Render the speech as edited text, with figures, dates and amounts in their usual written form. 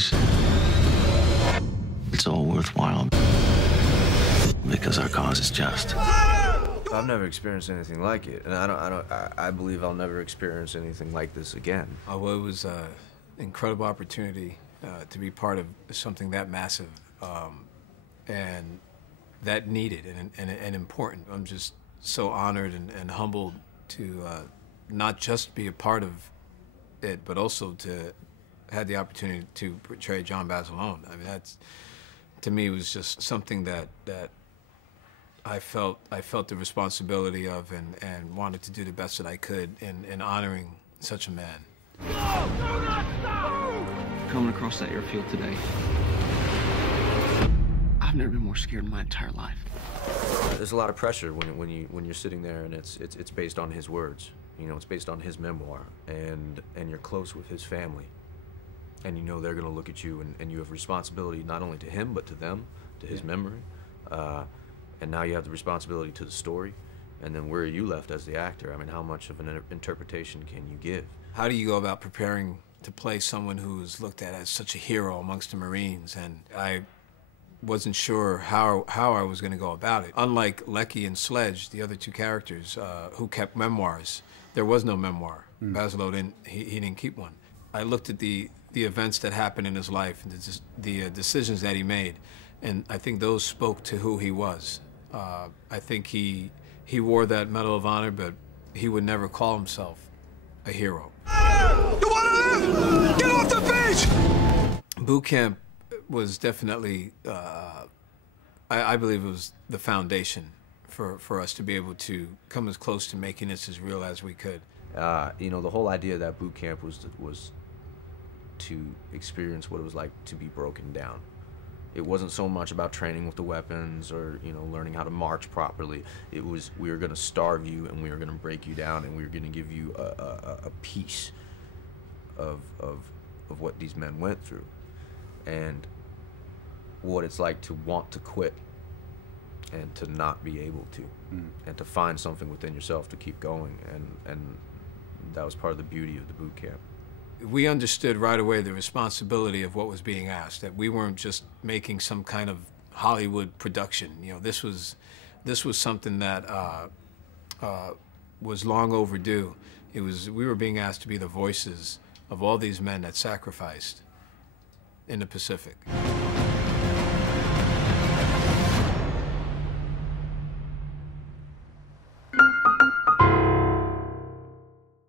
lose, it's all worthwhile because our cause is just. I've never experienced anything like it, and I believe I'll never experience anything like this again. Well, it was an incredible opportunity to be part of something that massive and that needed and important. I'm just so honored and humbled to not just be a part of it, but also to have the opportunity to portray John Basilone. I mean, that's, to me, was just something that I felt the responsibility of and wanted to do the best that I could in honoring such a man. Coming across that airfield today, I've never been more scared in my entire life. There's a lot of pressure when you're sitting there, and it's based on his words. You know, it's based on his memoir, and you're close with his family, and you know they're going to look at you, and you have responsibility not only to him but to them, to his memory, and now you have the responsibility to the story, and then where are you left as the actor? I mean, how much of an interpretation can you give? How do you go about preparing to play someone who's looked at as such a hero amongst the Marines? And I wasn't sure how I was going to go about it. Unlike Lecky and Sledge, the other two characters who kept memoirs, there was no memoir. Basilone he didn't keep one. I looked at the events that happened in his life and the decisions that he made, and I think those spoke to who he was. I think he wore that Medal of Honor, but he would never call himself a hero. You want to live? Get off the beach! Boot camp was definitely, I believe it was the foundation for us to be able to come as close to making this as real as we could. You know, the whole idea of that boot camp was to experience what it was like to be broken down. It wasn't so much about training with the weapons or, you know, learning how to march properly. It was, we were going to starve you and we were going to break you down and we were going to give you a piece of what these men went through and what it's like to want to quit and to not be able to, and to find something within yourself to keep going, and that was part of the beauty of the boot camp. We understood right away the responsibility of what was being asked, that we weren't just making some kind of Hollywood production. You know, this was something that was long overdue. We were being asked to be the voices of all these men that sacrificed in the Pacific.